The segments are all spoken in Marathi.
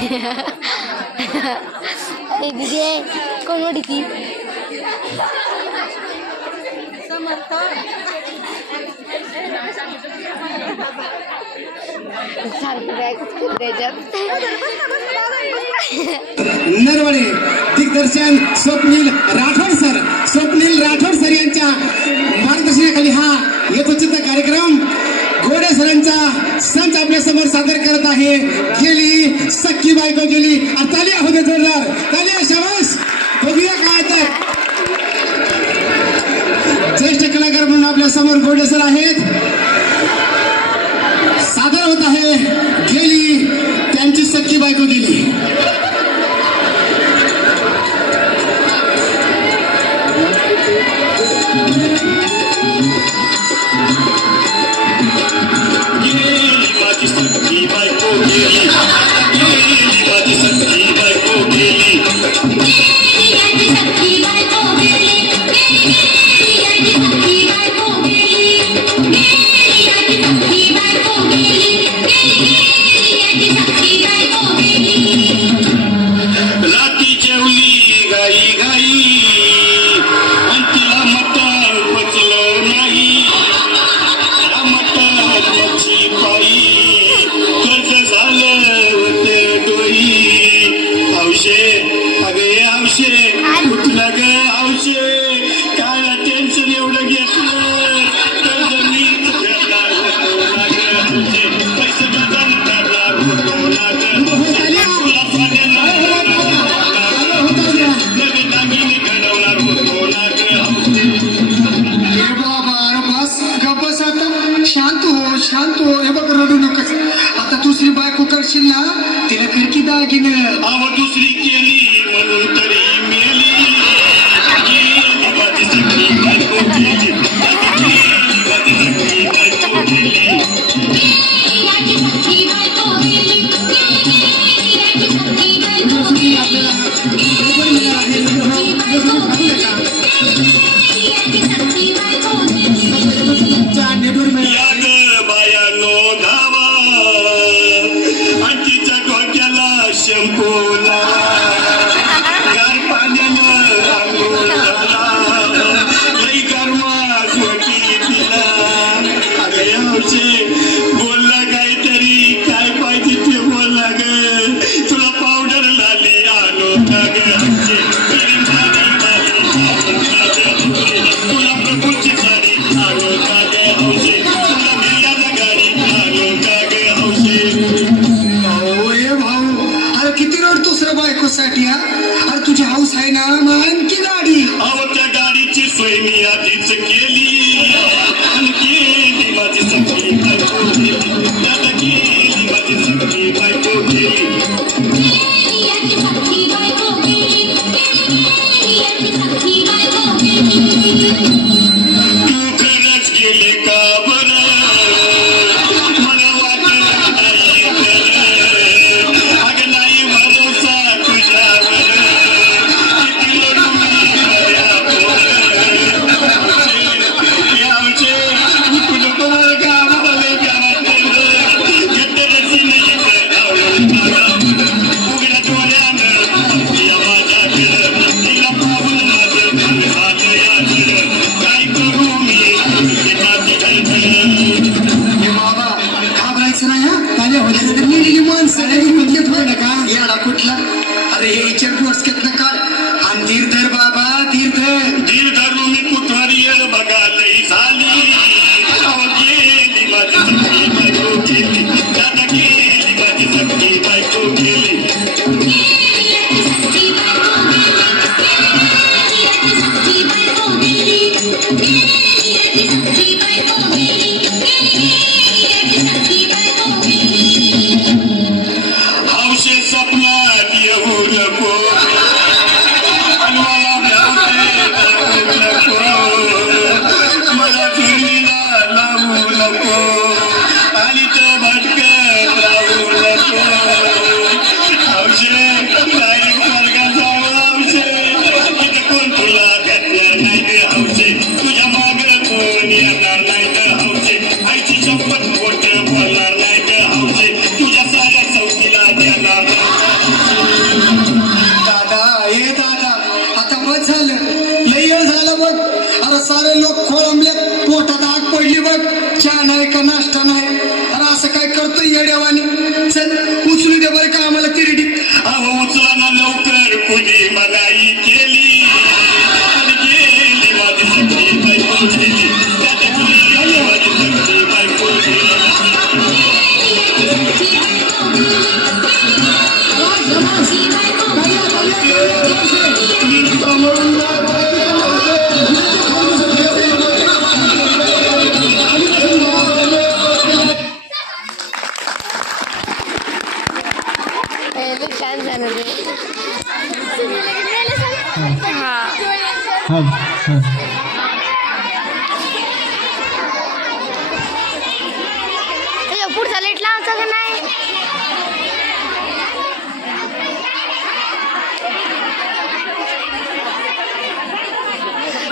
दीदी कोण मोठी ती नरवणे दिग्दर्शन स्वप्नील राठोड सर यांच्या मार्गदर्शनाखाली हा यथोचित कार्यक्रम घोडे सरांचा संच आपल्या समोर सादर करत आहे. गेली सख्खी बायको गेली. ताली होते जोरदार ताली शाबास. बघूया काय तर ज्येष्ठ कलाकार म्हणून आपल्या समोर घोडे सर आहेत. सादर होत आहे गेली त्यांची सख्खी बायको गेली. शांत हो. हे बघ रडू नकोस. आता दुसरी बायको करशील ना तिला खिडकी दागिनं दुसरी केली म्हणून तरी मेली. अरे तुझी हाऊस आहे ना आणखी गाडी. त्या गाडीची सोय मी आधीच केली. आणखी माझी सगळी बायको गेली. माझी सगळी बायको गेली. तू खरंच गेली का बरं मला वाटत नाही. अगं नाही भरोसा कुठला. अरे हे इचर डोसक्यात नका आणि धीर धर बाबा धीर धरू मी कुठवारी येळ बघा लई झाली. गेली माझी सगळी बायको गेली. दादा गेली माझी सगळी बायको गेली. तुझ्या साऱ्या चौकीला सारे लोक खोळंबले, पोटात आग पडली बघ. चहा नाही का नाश्ता नाही. अरे असं काय करतोय येड्यावानी. चल उचलू दे बरं का आम्हाला तिरडी. अहो उचला ना लवकर, कुणी मनाई केली आणि गेली माझी सगळी बायको गेली. त्यात गेली माझी सगळी बायको छान झालं ते. पुढचा लेट लावायचा का नाही?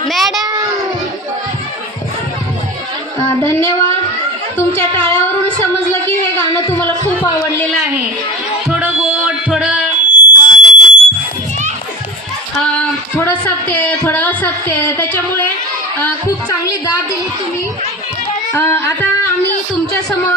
मॅडम धन्यवाद. तुमच्या टाळ्यावरून समजलं की हे गाणं तुम्हाला खूप आवडलेलं आहे. थोडं गोड, थोडं सत्य, थोडं असत्य, त्याच्यामुळे खूप चांगली दाद दिली तुम्ही. आता आम्ही तुमच्या समोर